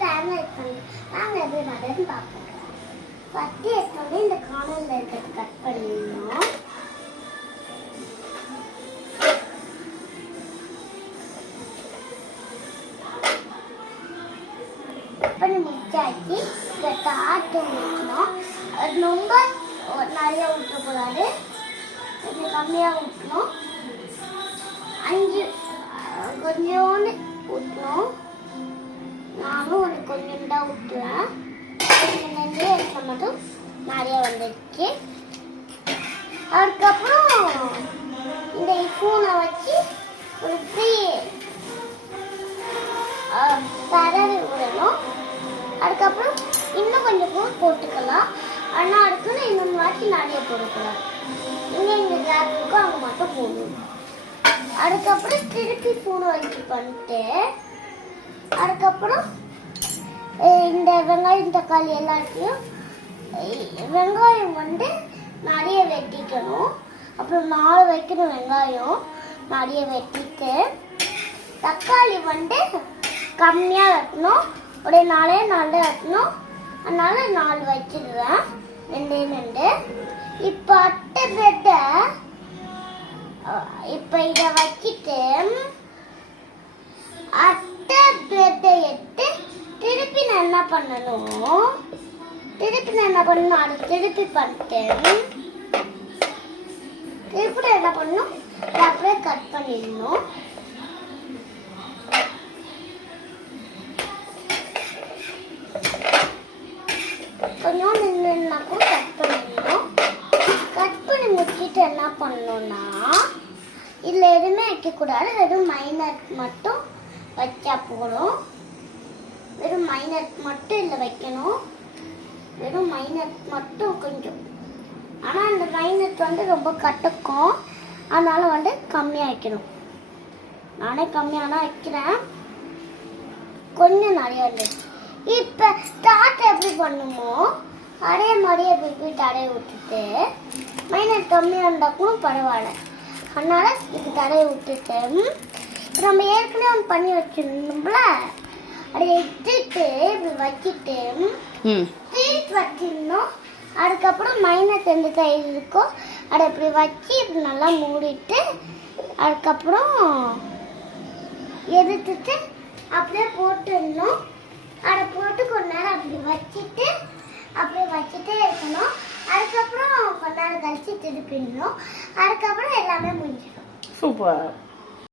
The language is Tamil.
டைம்ல இருக்கு. நாங்க எப்படி நடந்து பார்ப்போம். ஃபர்ஸ்ட் எடுத்தோடனே இந்த கார்னர்ல இருக்கிறது கட் பண்ணிடணும். பண்ணி முடிச்சாச்சு. ஆட்டு ஊற்றணும். அது ரொம்ப நிறைய ஊற்றக்கூடாது, கொஞ்சம் கம்மியாக ஊற்றணும். 5 கொஞ்சோண்டு ஊற்றணும். நானும் ஒரு கொஞ்சம் தான் ஊற்றுவேன். கொஞ்சம் எடுத்த மட்டும் நிறைய வந்துடுச்சு. அதுக்கப்புறம் இந்த ஸ்பூனை வச்சு ஒரு பரவி விடணும். அதுக்கப்புறம் இன்னும் கொஞ்சம் பூ போட்டுக்கலாம். ஆனால் அதுக்குன்னு இன்னொன்று வாட்டி நிறைய போடக்கூடாது. இங்கே கேப் இருக்கோ அங்கே மட்டும் போடணும். அதுக்கப்புறம் திருப்பி ஸ்பூனை வச்சு பண்ணிட்டு அதுக்கப்புறம் இந்த வெங்காயம் தக்காளி எல்லாத்தையும் வெங்காயம் வந்து நிறைய வெட்டிக்கணும். அப்புறம் 4 வைக்கணும். வெங்காயம் நிறைய வெட்டிட்டு தக்காளி வந்து கம்மியாக வைக்கணும். ஒரு 4 வைக்கணும். அதனால 4 வச்சிடுவேன். 2 இப்போ அட்டை பிரெட்டை இப்போ இதை வச்சுட்டு அட்டை பிரெட்டை எடுத்து திருப்பி நான் என்ன பண்ணணும், அதை திருப்பி பண்ணிட்டு திருப்பி என்ன பண்ணணும், அப்படியே கட் பண்ணிடணும். கொஞ்சம் நின்றுனாக்கும் கட் பண்ணிடணும். கட் பண்ணி முடிச்சுட்டு என்ன பண்ணணும்னா இதில் எதுவுமே வைக்கக்கூடாது. வெறும் மைனர் மட்டும் வச்சா போதும். வெறும் மைனர் மட்டும் இதில் வைக்கணும். வெறும் மைனர் மட்டும் கொஞ்சம். ஆனால் அந்த மைனர் வந்து ரொம்ப கட்டுக்கும். அதனால வந்து கம்மியாக வைக்கணும். நானே கம்மியாக தான் வைக்கிறேன். கொஞ்சம் நிறைய வந்துடுச்சு. இப்போ ஸ்டார்ட் எப்படி பண்ணுமோ அதே மாதிரியே எப்படி தடவை விட்டுட்டு மைனர் கம்மியாக இருந்தாலும் பரவாயில்ல. அதனால இது தடவை விட்டுட்டு நம்ம ஏற்கனவே ஒன்று பண்ணி வச்சிருந்தோம்ல அதை எடுத்துட்டு இப்படி வச்சுட்டு திருப்பி வச்சிடணும். அதுக்கப்புறம் மைனஸ் எந்த சைடு இருக்கோ அதை இப்படி வச்சு இப்படி நல்லா மூடிட்டு அதுக்கப்புறம் எடுத்துட்டு அப்படியே போட்டுடணும். அதை போட்டு கொஞ்ச நேரம் அப்படி வச்சுட்டு அப்படியே வச்சுட்டே இருக்கணும். அதுக்கப்புறம் கொஞ்ச நேரம் கழிச்சு திருப்பிடணும். அதுக்கப்புறம் எல்லாமே முடிஞ்சிடும். சூப்பர்.